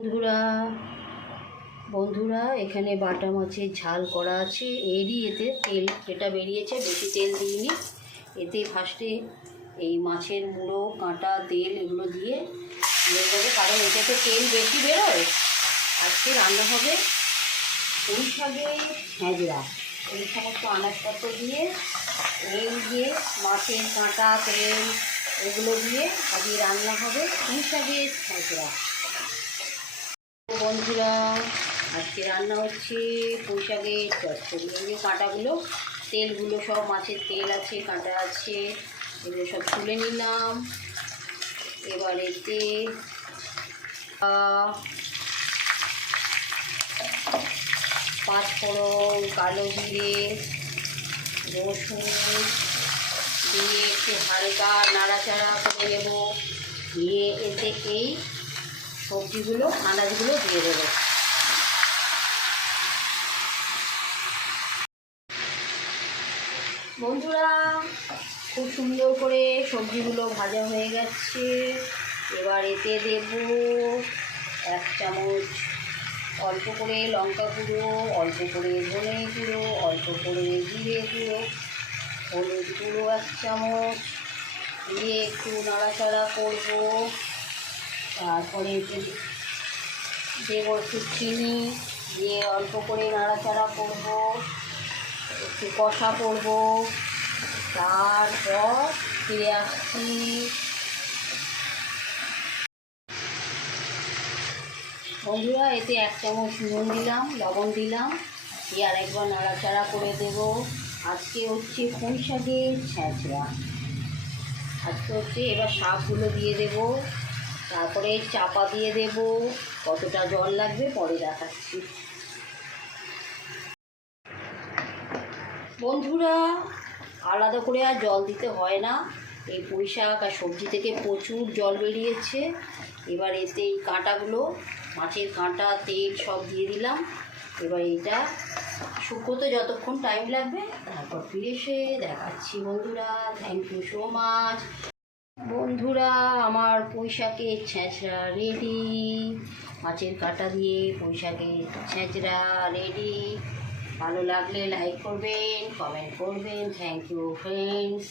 বন্ধুরা বন্ধুরা এখানে বাটা মাছের ঝাল করা আছে। এতে তেল যেটা বেরিয়েছে, বেশি তেল দিইনি। এতে ফার্স্টে এই মাছের মুড়ো, কাঁটা, তেল এগুলো দিয়ে দেবো, কারণ এটাতে তেল বেশি বেরোয়। আজকে রান্না হবে পুঁই শাকের হ্যাঁজরা। এই সমস্ত আনাজপত্র দিয়ে, এই যে মাছের কাঁটা, তেল এগুলো দিয়ে আজকে রান্না হবে পুঁই শাকের হ্যাঁজরা। বন্ধুরা, আজকে রান্না হচ্ছে পুঁই শাকের চচ্চড়ি। এই যে কাঁটাগুলো, তেলগুলো সব মাছের তেল আছে, কাঁটা আছে, এগুলো সব তুলে নিলাম। এবার এতে পাঁচফোড়ন, কালো জিরে, রসুন দিয়ে একটু হালকা নাড়াচাড়া করে নেব। দিয়ে এতে এই সবজিগুলো, আনাজগুলো দিয়ে দেবো। বন্ধুরা, খুব সুন্দর করে সবজিগুলো ভাজা হয়ে গেছে। এবার এতে দেব 1 চামচ অল্প করে লঙ্কা গুঁড়ো, অল্প করে ধনে গুঁড়ো, অল্প করে জিরে গুঁড়ো, হলুদ গুঁড়ো 1 চামচ দিয়ে একটু নাড়াচাড়া করব। তারপরে দেবো একটু চিনি দিয়ে অল্প করে নাড়াচাড়া করব, একটু কষা করব। তারপর ফিরে আসছি। বন্ধুরা, এতে 1 চামচ নুন দিলাম, লবণ দিলাম, দিয়ে আরেকবার নাড়াচাড়া করে দেব। আজকে হচ্ছে পুঁই শাকের ছ্যাঁচড়া। আজকে হচ্ছে, এবার শাকগুলো দিয়ে দেব, তারপরে চাপা দিয়ে দেব। কতটা জল লাগবে পরে দেখাচ্ছি। বন্ধুরা, আলাদা করে আর জল দিতে হয় না। এই পুঁই শাক আর সবজি থেকে প্রচুর জল বেরিয়েছে। এবার এতে এই কাঁটাগুলো, মাছের কাঁটা, তেল সব দিয়ে দিলাম। এবার এটা শুকোতে যতক্ষণ টাইম লাগবে, তারপর ফিরে এসে দেখাচ্ছি। বন্ধুরা, থ্যাংক ইউ সো মাচ। বন্ধুরা, আমার পুঁই শাকের ছ্যাঁচড়া রেডি। মাছের কাঁটা দিয়ে পুঁই শাকের ছ্যাঁচড়া রেডি। ভালো লাগলে লাইক করবেন, কমেন্ট করবেন। Thank you friends.